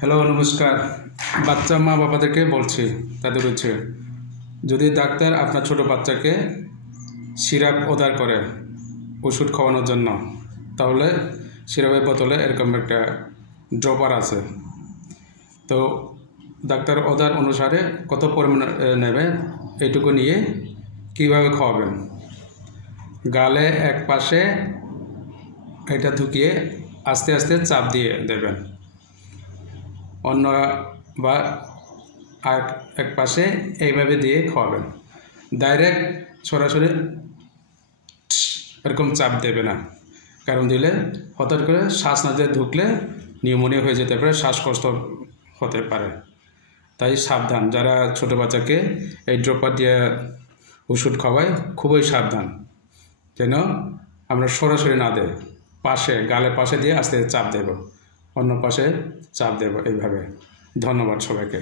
Hello নমস্কার। বাচ্চা মা বাবাদেরকে বলছি, তাদের হচ্ছে যদি ডাক্তার আপনার ছোট বাচ্চাকে সিরাপ অর্ডার করে ওষুধ খাওয়ানোর জন্য, তাহলে সিরাপের বোতলে এরকম একটা ড্রপার আছে। তো ডাক্তার অর্ডার অনুসারে কত পরিমাণ নেবে এইটুকু নিয়ে কীভাবে খাওয়াবেন, গালে এক পাশে এটা ঢুকিয়ে আস্তে আস্তে চাপ দিয়ে দেবেন, অন্য বা আর এক পাশে এইভাবে দিয়ে খাওয়াবেন। ডাইরেক্ট সরাসরি এরকম চাপ দেবে না, কারণ দিলে হঠাৎ করে শ্বাস না দিয়ে ঢুকলে নিউমোনিয়া হয়ে যেতে পারে, শ্বাসকষ্ট হতে পারে। তাই সাবধান, যারা ছোটো বাচ্চাকে এই ড্রপার দিয়ে ওষুধ খাওয়ায় খুবই সাবধান, যেন আমরা সরাসরি না দেয়, পাশে গালের পাশে দিয়ে আস্তে চাপ দেব, অন্য পাশে চাপ দেব, এইভাবে। ধন্যবাদ সবাইকে।